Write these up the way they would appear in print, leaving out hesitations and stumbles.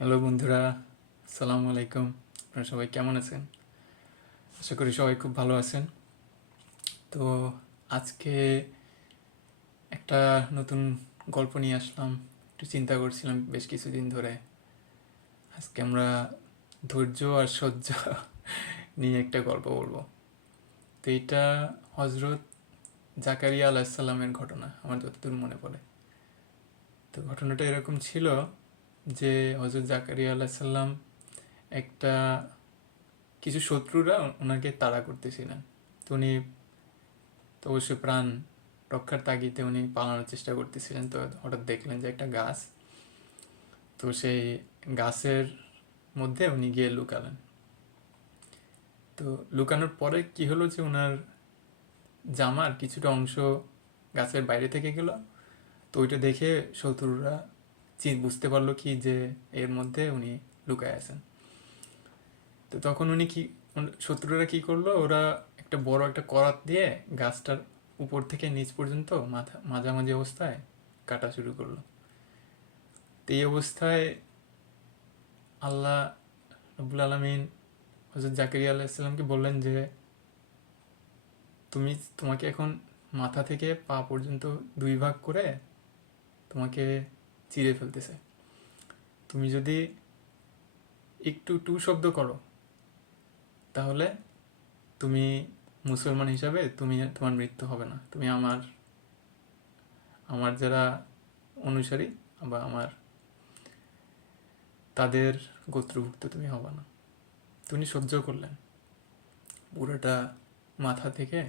Hello বন্ধুরা, আসসালামু আলাইকুম। আপনারা সবাই কেমন আছেন? আশা করি সবাই খুব ভালো আছেন। তো আজকে একটা নতুন গল্প নিয়ে আসলাম। একটু চিন্তা করছিলাম বেশ কিছুদিন ধরে। আজকে আমরা ধৈর্য আর সহ্য নিয়ে একটা গল্প বলবো। তো এটা হজরত জাকারিয়া আলাইসাল্লামের ঘটনা, আমার যতদূর মনে পড়ে। তো ঘটনাটা এরকম ছিল যে হজরত জাকারিয়া আলাইসাল্লাম একটা কিছু শত্রুরা ওনাকে তাড়া করতেছিলেন। তো উনি তো অবশ্যই প্রাণ রক্ষার তাগিদে উনি পালানোর চেষ্টা করতেছিলেন। তো হঠাৎ দেখলেন যে একটা গাছ, তো সেই গাছের মধ্যে উনি গিয়ে লুকালেন। তো লুকানোর পরে কি হলো যে ওনার জামার কিছুটা অংশ গাছের বাইরে থেকে গেল। তো ওইটা দেখে শত্রুরা বুঝতে পারলো কি যে এর মধ্যে উনি লুকায় আছেন। তো তখন উনি কি শত্রুরা কি করলো, ওরা একটা বড় একটা করাত দিয়ে গাছটার উপর থেকে নিচ পর্যন্ত মাঝামাঝি অবস্থায় কাটা শুরু করলো। তো এই অবস্থায় আল্লাহ রব্বুল আলমিন হজরত জাকারিয়া আলাইসাল্লামকে বললেন যে তোমাকে এখন মাথা থেকে পা পর্যন্ত দুই ভাগ করে তোমাকে চিরে ফেলতেছে। তুমি যদি একটু টু শব্দ করো তাহলে তুমি মুসলমান হিসাবে তোমার মৃত্যু হবে না। তুমি আমার আমার যারা অনুসারী বা আমার তাদের গোত্রভুক্ত তুমি হবে না। তো উনি সহ্য করলেন পুরোটা মাথা থেকে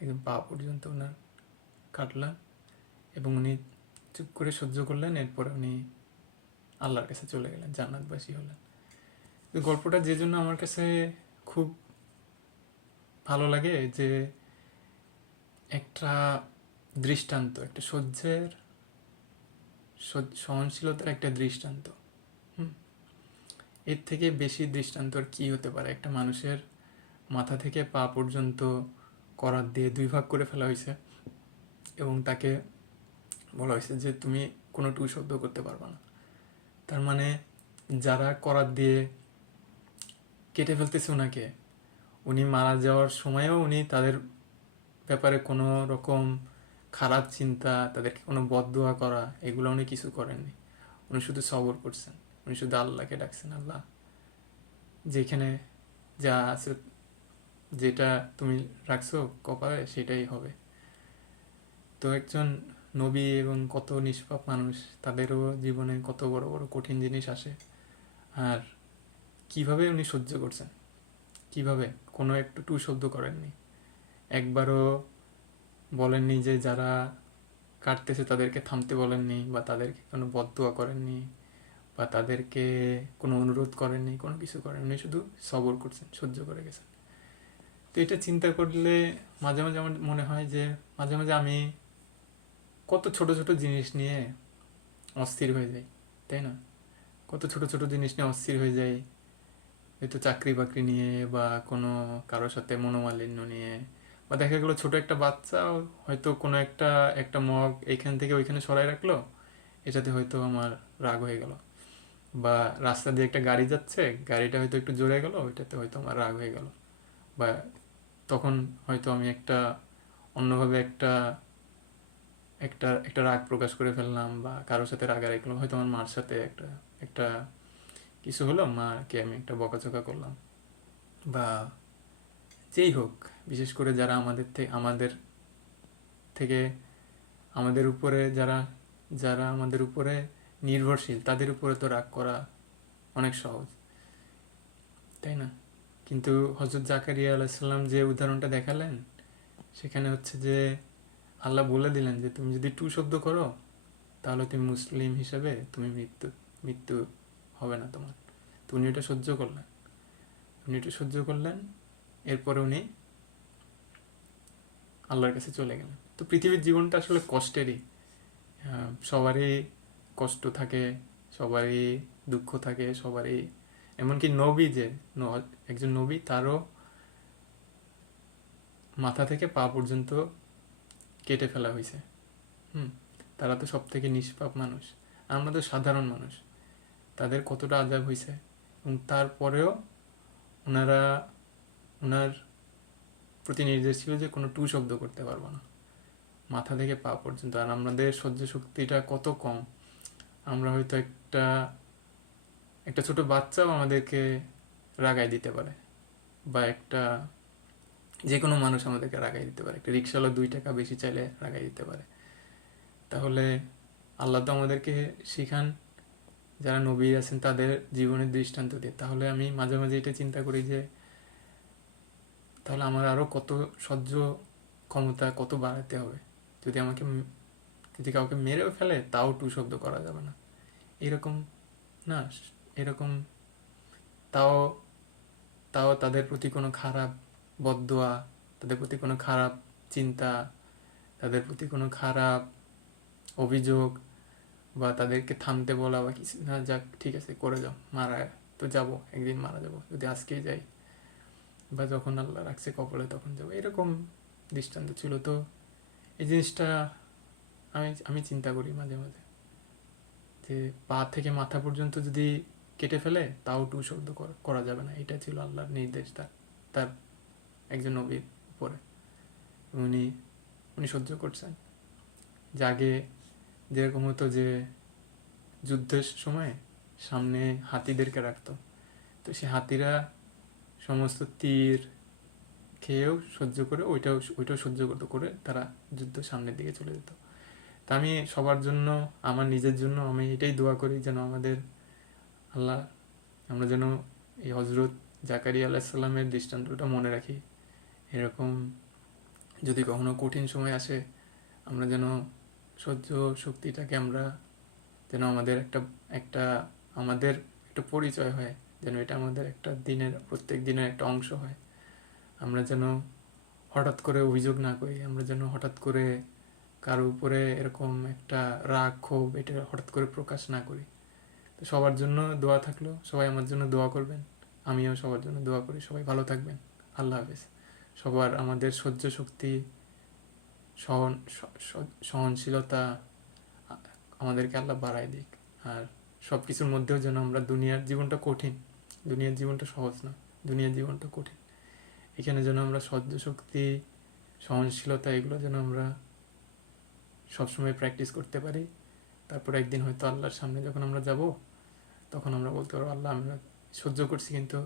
একদম পা পর্যন্ত ওনার কাটলেন, এবং উনি চুপ করে সহ্য করলেন। এরপরে উনি আল্লাহর কাছে চলে গেলেন, জান্নাতবাসী হলেন। তো গল্পটা যে জন্য আমার কাছে খুব ভালো লাগে যে একটা দৃষ্টান্ত, একটা সহনশীলতার একটা দৃষ্টান্ত। হুম, এর থেকে বেশি দৃষ্টান্ত আর কি হতে পারে? একটা মানুষের মাথা থেকে পা পর্যন্ত করাত দিয়ে দুই ভাগ করে ফেলা হয়েছে, এবং তাকে বলা হয়েছে যে তুমি কোনো টু শব্দ করতে পারবে না। তার মানে যারা করাত দিয়ে কেটে ফেলতেছে ওনাকে, উনি মারা যাওয়ার সময়ও উনি তাদের ব্যাপারে কোনো রকম খারাপ চিন্তা, তাদেরকে কোনো বদদোয়া করা, এগুলো উনি কিছু করেননি। উনি শুধু সবর করছেন। উনি শুধু আল্লাহকে ডাকছেন, আল্লাহ যেখানে যা আছে, যেটা তুমি রাখছো কপালে সেটাই হবে। তো একজন নবী এবং কত নিষ্পাপ মানুষ, তাদেরও জীবনে কত বড় বড় কঠিন জিনিস আসে। আর কিভাবে উনি সহ্য করছেন, কিভাবে কোনো একটু টু শব্দ করেননি। একবারও বলেননি যে যারা কাটতেছে তাদেরকে থামতে বলেননি, বা তাদেরকে কোনো বদদোয়া করেননি, বা তাদেরকে কোনো অনুরোধ করেননি, কোনো কিছু করেননি। উনি শুধু সবর করছেন, সহ্য করে গেছেন। তো এটা চিন্তা করলে মাঝে মাঝে আমার মনে হয় যে মাঝে মাঝে আমি কত ছোট ছোট জিনিস নিয়ে অস্থির হয়ে যাই, তাই না? কত ছোট ছোট জিনিস নিয়ে অস্থির হয়ে যাই, হয়তো চাকরি বাকরি নিয়ে, বা কোনো কারোর সাথে মনোমালিন্য নিয়ে, বা দেখা গেলো ছোট একটা বাচ্চা হয়তো কোনো একটা একটা মগ এইখান থেকে ওইখানে সরাই রাখলো, এটাতে হয়তো আমার রাগ হয়ে গেল। বা রাস্তা দিয়ে একটা গাড়ি যাচ্ছে, গাড়িটা হয়তো একটু জোরে গেল, ওইটাতে হয়তো আমার রাগ হয়ে গেল। বা তখন হয়তো আমি একটা অন্যভাবে একটা একটা একটা রাগ প্রকাশ করে ফেললাম, বা কারোর সাথে রাগারাগি করলাম, হয়তো আমার মার সাথে একটা একটা কিছু হলো, মাকে আমি একটা বকাঝকা করলাম। বা যেই হোক, বিশেষ করে যারা থেকে আমাদের উপরে যারা যারা আমাদের উপরে নির্ভরশীল, তাদের উপরে তো রাগ করা অনেক সহজ, তাই না? কিন্তু হজরত জাকারিয়া আলাইসাল্লাম যে উদাহরণটা দেখালেন, সেখানে হচ্ছে যে আল্লাহ বলে দিলেন যে তুমি যদি টু শব্দ করো তাহলে তুমি মুসলিম হিসেবে তুমি মৃত্যু মৃত্যু হবে না তোমার। তো উনি এটা সহ্য করলেন, এরপরে উনি আল্লাহর কাছে চলে গেলেন। তো পৃথিবীর জীবনটা আসলে কষ্টেরই। সবারই কষ্ট থাকে, সবারই দুঃখ থাকে, সবারই, এমনকি নবী যে একজন নবী, তারও মাথা থেকে পা পর্যন্ত কেটে ফেলা হয়েছে। হুম, তারা তো সব থেকে নিষ্পাপ মানুষ, আমরা তো সাধারণ মানুষ, তাদের কতটা আযাব হয়েছে, এবং তারপরেও ওনারা ওনার প্রতি নির্দেশ ছিল যে কোনো টু শব্দ করতে পারবো না, মাথা থেকে পা পর্যন্ত। আর আমাদের সহ্য শক্তিটা কত কম, আমরা হয়তো একটা একটা ছোট বাচ্চাও আমাদেরকে রাগাই দিতে পারে, বা একটা যে কোনো মানুষ আমাদেরকে রাগাই দিতে পারে, একটা রিক্সাওয়ালা 2 টাকা বেশি চাইলে রাগাই দিতে পারে। তাহলে আল্লাহ তো আমাদেরকে শিখান যারা নবী আছেন তাদের জীবনের দৃষ্টান্ত দিয়ে। তাহলে আমি মাঝে মাঝে এটা চিন্তা করি যে তাহলে আমার আরও কত সহ্য ক্ষমতা কত বাড়াতে হবে, যদি আমাকে যদি কাউকে মেরেও ফেলে তাও টু শব্দ করা যাবে না, এরকম না, এরকম তাও তাও তাদের প্রতি কোনো খারাপ বদদোয়া, তাদের প্রতি কোনো খারাপ চিন্তা, তাদের প্রতি কোনো খারাপ অভিযোগ, বা তাদেরকে থামতে বলা বা কিছু না, যাক ঠিক আছে করে যাও, মারা তো যাবো, একদিন মারা যাবো, যদি আজকেই যাই, বা যখন আল্লাহ রাখছে কপালে তখন যাবো, এরকম দৃষ্টান্ত ছিল। তো এই জিনিসটা আমি চিন্তা করি মাঝে মাঝে যে পা থেকে মাথা পর্যন্ত যদি কেটে ফেলে তাও টু শব্দ করা যাবে না, এটা ছিল আল্লাহর নির্দেশ তার তার একজন নবীর উপরে। উনি উনি সহ্য করছেন। যে আগে যেরকম হতো যে যুদ্ধের সময় সামনে হাতিদেরকে রাখতো, তো সে হাতিরা সমস্ত তীর খেয়েও সহ্য করে ওইটাও সহ্য করতো, করে তারা যুদ্ধ সামনের দিকে চলে যেত। তা আমি সবার জন্য, আমার নিজের জন্য আমি এটাই দোয়া করি যেন আমাদের আল্লাহ, আমরা যেন এই হজরত জাকারিয়া আলাইহিস সালামের দৃষ্টান্তটা মনে রাখি। এরকম যদি কখনো কঠিন সময় আসে, আমরা যেন সহ্য শক্তিটাকে আমরা যেন আমাদের একটা একটা আমাদের একটা পরিচয় হয়, যেন এটা আমাদের একটা দিনের প্রত্যেক দিনের একটা অংশ হয়। আমরা যেন হঠাৎ করে অভিযোগ না করি, আমরা যেন হঠাৎ করে কারো উপরে এরকম একটা রাগ ক্ষোভ এটা হঠাৎ করে প্রকাশ না করি। তো সবার জন্য দোয়া থাকলো, সবাই আমার জন্য দোয়া করবেন, আমিও সবার জন্য দোয়া করি। সবাই ভালো থাকবেন, আল্লাহ হাফেজ। সবার আমাদের সহ্য শক্তি, সহনশীলতা আমাদেরকে আল্লাহ বাড়ায় দিক। আর সব কিছুর মধ্যেও যেন আমরা, দুনিয়ার জীবনটা কঠিন, দুনিয়ার জীবনটা সহজ না, দুনিয়ার জীবনটা কঠিন, এখানে যেন আমরা সহ্য শক্তি, সহনশীলতা এগুলো যেন আমরা সবসময় প্র্যাকটিস করতে পারি। তারপর একদিন হয়তো আল্লাহর সামনে যখন আমরা যাব, তখন আমরা বলতে পারবো আল্লাহ আমরা সহ্য করছি, কিন্তু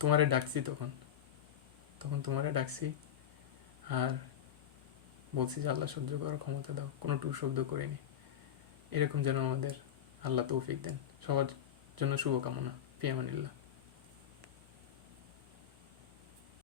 তোমারে ডাকছি, তখন তখন তোমারে ডাকছি আর বলছি যে আল্লাহ সহ্য করার ক্ষমতা দাও, কোনো টু শব্দ করিনি। এরকম যেন আমাদের আল্লাহ তৌফিক দেন। সবার জন্য শুভকামনা। ফি আমানিল্লাহ।